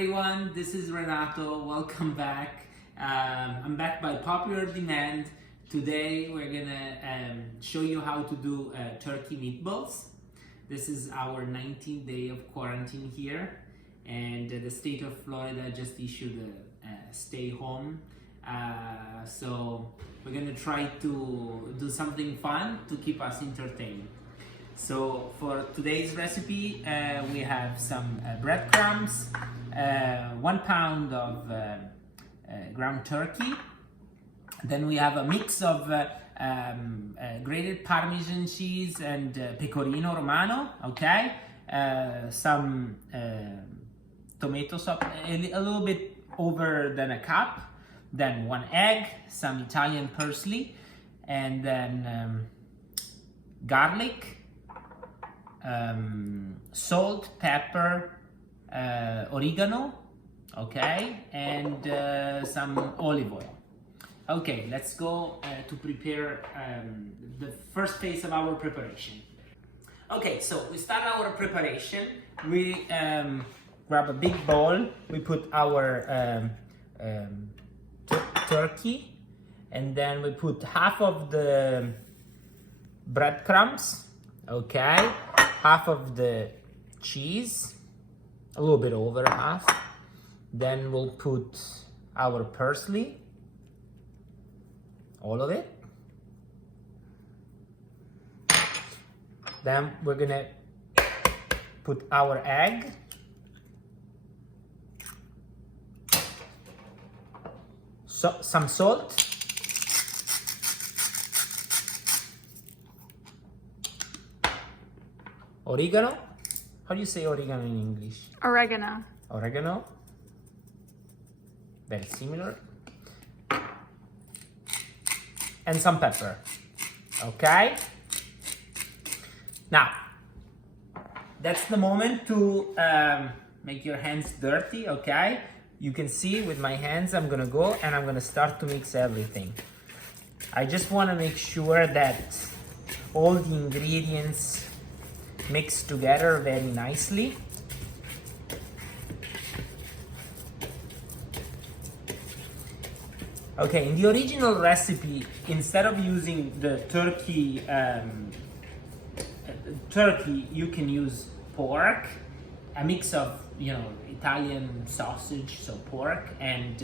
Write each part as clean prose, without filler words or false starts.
everyone, this is Renato. Welcome back. I'm back by popular demand. Today we're gonna show you how to do turkey meatballs. This is our 19th day of quarantine here, and the state of Florida just issued a stay home. So we're gonna try to do something fun to keep us entertained. So for today's recipe, we have some breadcrumbs, 1 pound of ground turkey. Then we have a mix of grated Parmesan cheese and pecorino romano, okay? Some tomato sauce, a little bit over than a cup. Then 1 egg, some Italian parsley, and then garlic, salt, pepper, oregano, okay, and some olive oil. Okay, let's go to prepare the first phase of our preparation. Okay, so we start our preparation. We grab a big bowl, we put our turkey, and then we put half of the breadcrumbs, okay, half of the cheese, a little bit over half. Then we'll put our parsley, all of it. Then we're gonna put our egg, some salt, oregano. How do you say oregano in English? Oregano. Oregano. Very similar. And some pepper. Okay? Now, that's the moment to make your hands dirty, okay? You can see with my hands, I'm gonna go and I'm gonna start to mix everything. I just wanna make sure that all the ingredients mix together very nicely. Okay, in the original recipe, instead of using the turkey, you can use pork, a mix of, Italian sausage, so pork, and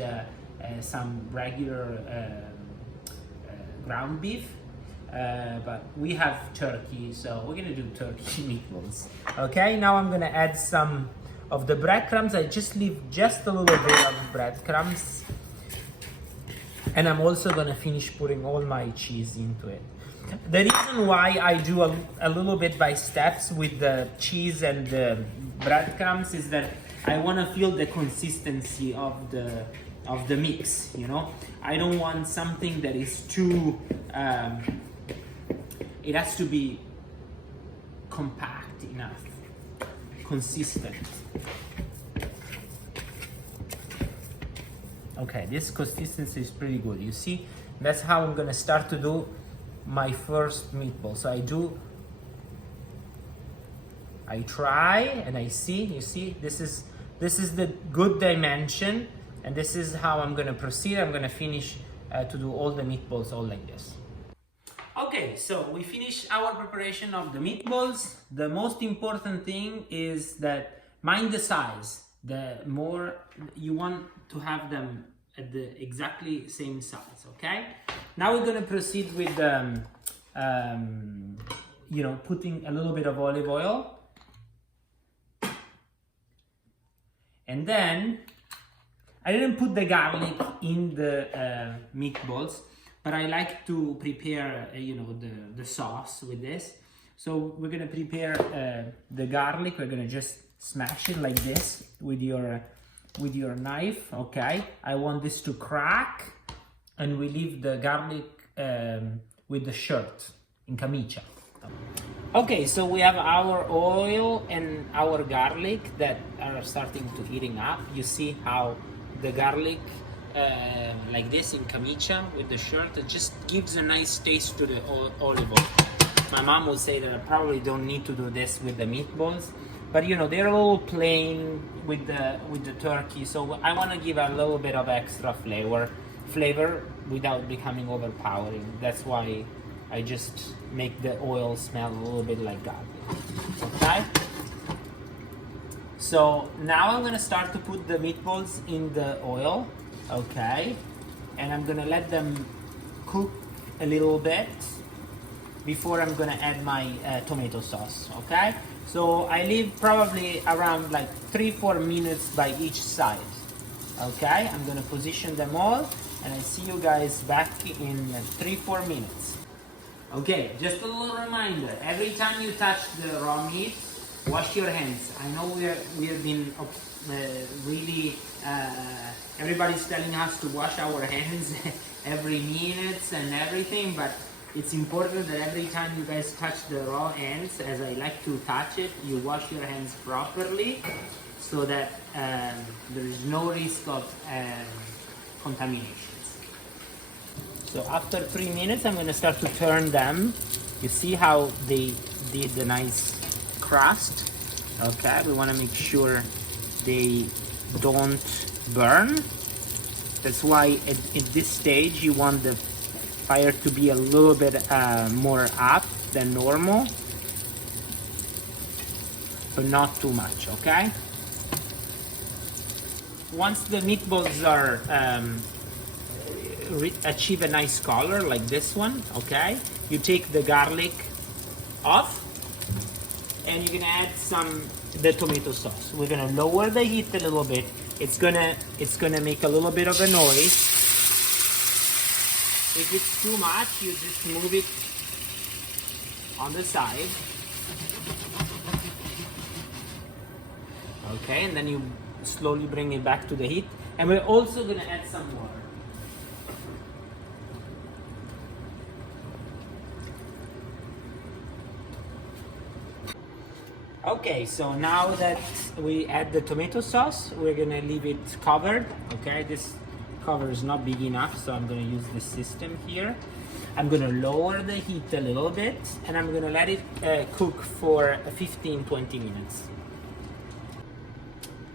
some regular ground beef. But we have turkey, so we're gonna do turkey meatballs. Okay, now I'm gonna add some of the breadcrumbs. I just leave just a little bit of breadcrumbs. And I'm also gonna finish putting all my cheese into it. The reason why I do a little bit by steps with the cheese and the breadcrumbs is that I wanna feel the consistency of the mix, I don't want something that is too, it has to be compact enough, consistent. Okay, this consistency is pretty good. You see, that's how I'm gonna start to do my first meatball. So I try and I see, you see, this is the good dimension, and this is how I'm gonna proceed. I'm gonna finish to do all the meatballs all like this. Okay, so we finished our preparation of the meatballs. The most important thing is that mind the size. The more you want to have them at the exactly same size, okay? Now we're gonna proceed with putting a little bit of olive oil. And then, I didn't put the garlic in the meatballs, but I like to prepare, the sauce with this. So we're gonna prepare the garlic. We're gonna just smash it like this with your knife, okay? I want this to crack, and we leave the garlic with the shirt in camicia. Okay, so we have our oil and our garlic that are starting to heating up. You see how the garlic like this in camicia with the shirt, it just gives a nice taste to the olive oil. My mom would say that I probably don't need to do this with the meatballs, but you know, they're a little plain with the turkey, so I want to give a little bit of extra flavor without becoming overpowering. That's why I just make the oil smell a little bit like garlic. Okay? So now I'm gonna start to put the meatballs in the oil, okay? And I'm gonna let them cook a little bit before I'm gonna add my tomato sauce, okay? So I leave probably around like 3-4 minutes by each side, okay? I'm gonna position them all, and I see you guys back in 3-4 minutes. Okay, just a little reminder, every time you touch the raw meat, wash your hands. I know we have been really, everybody's telling us to wash our hands every minute and everything, but it's important that every time you guys touch the raw ends, as I like to touch it, you wash your hands properly so that there is no risk of contaminations. So after 3 minutes, I'm going to start to turn them. You see how they did the nice crust? Okay, we want to make sure they don't burn. That's why at this stage you want the fire to be a little bit more up than normal, but not too much, okay? Once the meatballs are achieve a nice color like this one, okay, you take the garlic off and you're gonna add the tomato sauce. We're gonna lower the heat a little bit. It's gonna make a little bit of a noise. If it's too much, you just move it on the side. Okay, and then you slowly bring it back to the heat. And we're also gonna add some water. Okay, so now that we add the tomato sauce, we're gonna leave it covered. Okay, this cover is not big enough, so I'm gonna use this system here. I'm gonna lower the heat a little bit, and I'm gonna let it cook for 15-20 minutes.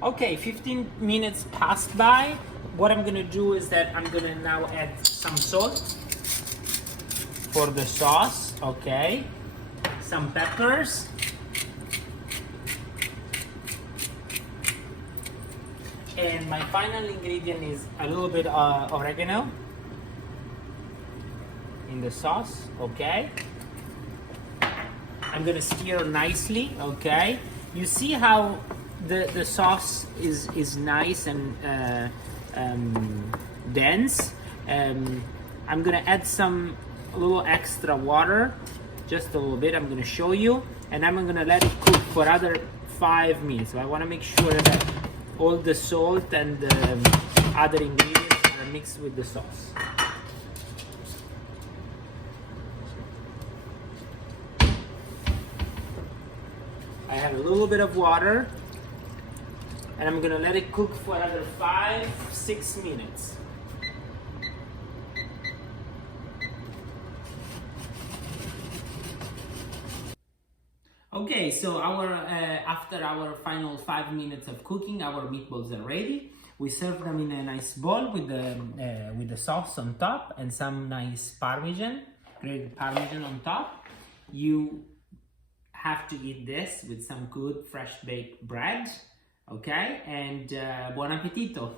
Okay, 15 minutes passed by. What I'm gonna do is that I'm gonna now add some salt for the sauce, okay? Some peppers. And my final ingredient is a little bit of oregano in the sauce, okay? I'm gonna stir nicely, okay? You see how the sauce is nice and dense. I'm gonna add a little extra water, just a little bit. I'm gonna show you, and I'm gonna let it cook for another 5 minutes. So I wanna make sure that all the salt and the other ingredients are mixed with the sauce. I have a little bit of water, and I'm gonna let it cook for another 5-6 minutes. Okay, so after our final 5 minutes of cooking, our meatballs are ready. We serve them in a nice bowl with the sauce on top and some nice grated parmesan on top. You have to eat this with some good fresh baked bread, okay? And buon appetito!